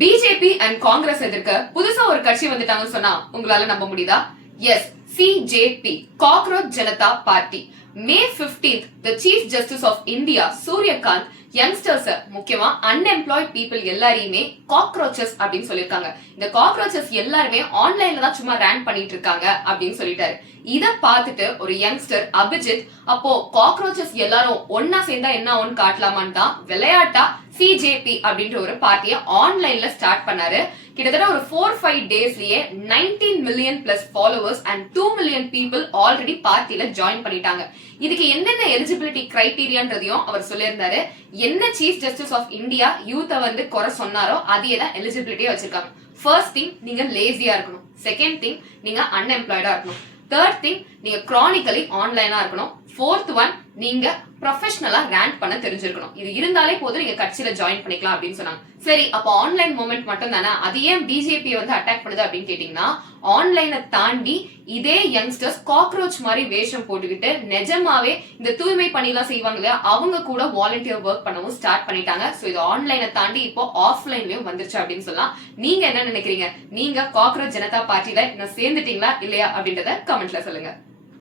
BJP and Congress எதிர்க்க புதுசா ஒரு கட்சி வந்துட்டாங்கன்னு சொன்னா உங்களால நம்ப முடியுதா? Yes, CJP, cockroach Janata party. May 15th the Chief Justice of India Suryakant youngsters, முக்கியமா அன்எம்ப்ளாய்ட் பீப்புள் எல்லாரையுமே காக்ரோச்சஸ் அப்படின்னு சொல்லிருக்காங்க. இந்த காக்ரோச்சஸ் எல்லாருமே ஆன்லைன்ல தான் சும்மா ரேண்ட் பண்ணிட்டு இருக்காங்க அப்படின்னு சொல்லிட்டாரு. இத பார்த்துட்டு ஒரு யங்ஸ்டர் அபிஜித், அப்போ காக்ரோச்சஸ் எல்லாரும் ஒன்னா சேர்ந்தா என்ன ஒன்னு காட்டலாமான்னு தான் விளையாட்டா சிஜேபி அப்படின்ற ஒரு பார்ட்டியை ஆன்லைன்ல ஸ்டார்ட் பண்ணாரு. கிட்டத்தட்ட ஒரு 4-5 டேஸ்லயே 19 million plus followers and 2 million people already பார்ட்டியில ஜாயின் பண்ணிட்டாங்க. இதுக்கு என்னென்ன எலிஜிபிலிட்டி கிரைட்டீரியான்றதையும் அவர் சொல்லியிருந்தாரு. என்ன சீஃப் ஜஸ்டிஸ் ஆஃப் இந்தியா யூத்தை வந்து குறை சொன்னாரோ அதையே தான் எலிஜிபிலிட்டியா வச்சிருக்காங்க. ஃபர்ஸ்ட் திங், நீங்க லேசியா இருக்கணும். செகண்ட் திங், நீங்க அன்எம்ப்ளாய்டா இருக்கணும். தேர்ட் திங், நீங்க கிரானிக்கலி ஆன்லைனா இருக்கணும். ஃபோர்த் ஒன், நீங்க ப்ரொஃபஷனலா ரேங்க் பண்ண தெரிஞ்சிருக்கணும். இது இருந்தாலே போதும் நீங்க கட்சியில ஜாயின் பண்ணிக்கலாம் அப்படின்னு சொன்னாங்க. சரி, அப்போ ஆன்லைன் மூமெண்ட் மட்டும் தானே, அது ஏன் பிஜேபி வந்து அட்டாக் பண்ணுது அப்படின்னு கேட்டீங்கன்னா, ஆன்லைனை தாண்டி இதே யங்ஸ்டர்ஸ் காக்ரோச் மாதிரி வேஷம் போட்டுக்கிட்டு நிஜமாவே இந்த தூய்மை பணிலாம் செய்வாங்க இல்லையா, அவங்க கூட வாலண்டியர் ஒர்க் பண்ணவும் ஸ்டார்ட் பண்ணிட்டாங்க. சோ இது ஆன்லைனை தாண்டி இப்போ ஆஃப்லைன்லயும் வந்துருச்சு அப்படின்னு சொல்லலாம். நீங்க என்ன நினைக்கிறீங்க? நீங்க காக்ரோச் ஜனதா பார்ட்டில இன்னும் சேர்ந்துட்டீங்களா இல்லையா அப்படின்றத கமெண்ட்ல சொல்லுங்க.